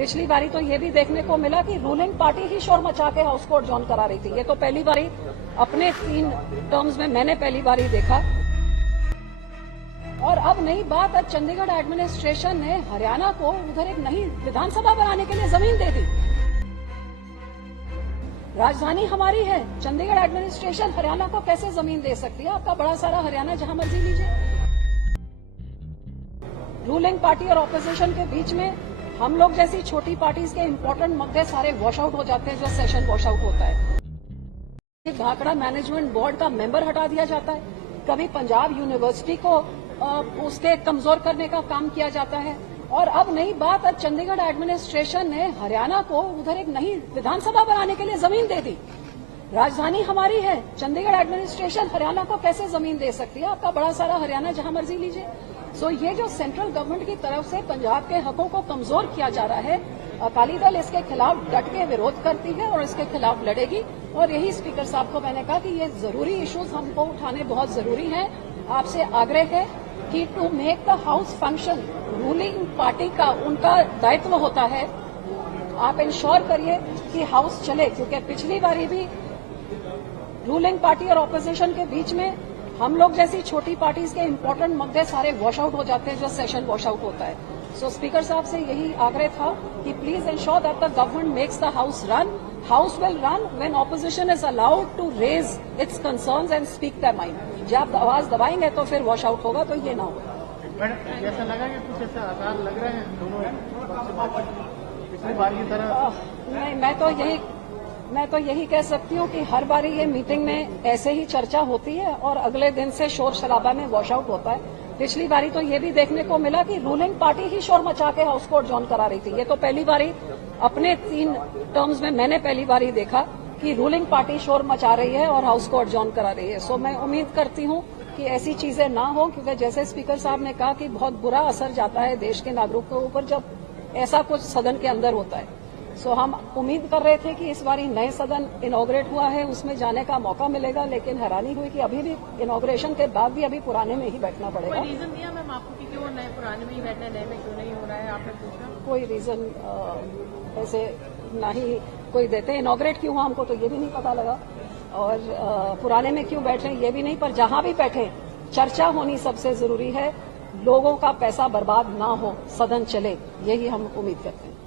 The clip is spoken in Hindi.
पिछली बारी तो ये भी देखने को मिला कि रूलिंग पार्टी ही शोर मचा के हाउस को एडजॉर्न करा रही थी। ये तो पहली बारी अपने 3 टर्म्स में मैंने पहली बारी देखा। और अब नई बात, अब चंडीगढ़ एडमिनिस्ट्रेशन ने हरियाणा को उधर एक नई विधानसभा बनाने के लिए जमीन दे दी। राजधानी हमारी है, चंडीगढ़ एडमिनिस्ट्रेशन हरियाणा को कैसे जमीन दे सकती है? आपका बड़ा सारा हरियाणा जहां मर्जी लीजिए। रूलिंग पार्टी और ऑपोजिशन के बीच में हम लोग जैसी छोटी पार्टीज के इंपॉर्टेंट मुद्दे सारे वॉश आउट हो जाते हैं, जो सेशन वॉश आउट होता है। भाखड़ा मैनेजमेंट बोर्ड का मेंबर हटा दिया जाता है, कभी पंजाब यूनिवर्सिटी को उसके कमजोर करने का काम किया जाता है। और अब नई बात, अब चंडीगढ़ एडमिनिस्ट्रेशन ने हरियाणा को उधर एक नई विधानसभा बनाने के लिए जमीन दे दी। राजधानी हमारी है, चंडीगढ़ एडमिनिस्ट्रेशन हरियाणा को कैसे जमीन दे सकती है? आपका बड़ा सारा हरियाणा जहां मर्जी लीजिए। सो ये जो सेंट्रल गवर्नमेंट की तरफ से पंजाब के हकों को कमजोर किया जा रहा है, अकाली दल इसके खिलाफ डट के विरोध करती है और इसके खिलाफ लड़ेगी। और यही स्पीकर साहब को मैंने कहा कि ये जरूरी इश्यूज हमको उठाने बहुत जरूरी है। आपसे आग्रह है कि to make the house function, ruling party का उनका दायित्व होता है, आप इंश्योर करिए कि हाउस चले। क्योंकि पिछली बारी भी रूलिंग पार्टी और ऑपोजिशन के बीच में हम लोग जैसी छोटी पार्टीज के इंपॉर्टेंट मुद्दे सारे वॉश आउट हो जाते हैं, जो सेशन वॉश आउट होता है। सो स्पीकर साहब से यही आग्रह था कि please ensure that the government makes the house run. House will run when opposition is allowed to raise its concerns and speak their mind. जब आप आवाज दबाएंगे तो फिर वॉश आउट होगा, तो ये ना हो। मैडम, ऐसा लगा कि कुछ ऐसा आकार लग रहे हैं दोनों पिछली बार की तरह? नहीं, मैं तो यही कह सकती हूँ कि हर बारी ये मीटिंग में ऐसे ही चर्चा होती है और अगले दिन से शोर शराबा में वॉश आउट होता है। पिछली बारी तो ये भी देखने को मिला कि रूलिंग पार्टी ही शोर मचा के हाउस को एडजॉर्न करा रही थी। ये तो पहली बारी अपने 3 टर्म्स में मैंने पहली बारी देखा कि रूलिंग पार्टी शोर मचा रही है और हाउस को एडजॉर्न करा रही है। सो मैं उम्मीद करती हूँ कि ऐसी चीजें ना हो, क्योंकि जैसे स्पीकर साहब ने कहा कि बहुत बुरा असर जाता है देश के नागरिकों के ऊपर जब ऐसा कुछ सदन के अंदर होता है। सो हम उम्मीद कर रहे थे कि इस बारी नए सदन इनॉग्रेट हुआ है, उसमें जाने का मौका मिलेगा, लेकिन हैरानी हुई कि अभी भी इनॉग्रेशन के बाद भी अभी पुराने में ही बैठना पड़ेगा। कोई रीजन दिया मैम आपको कि क्यों नए पुराने में ही बैठना है, नए में क्यों नहीं हो रहा है? आपने पूछा? कोई रीजन ऐसे ना ही कोई देते। इनॉग्रेट क्यों हुआ हमको तो ये भी नहीं पता लगा, और पुराने में क्यों बैठे ये भी नहीं। पर जहां भी बैठे चर्चा होनी सबसे जरूरी है, लोगों का पैसा बर्बाद ना हो, सदन चले, यही हम उम्मीद करते हैं।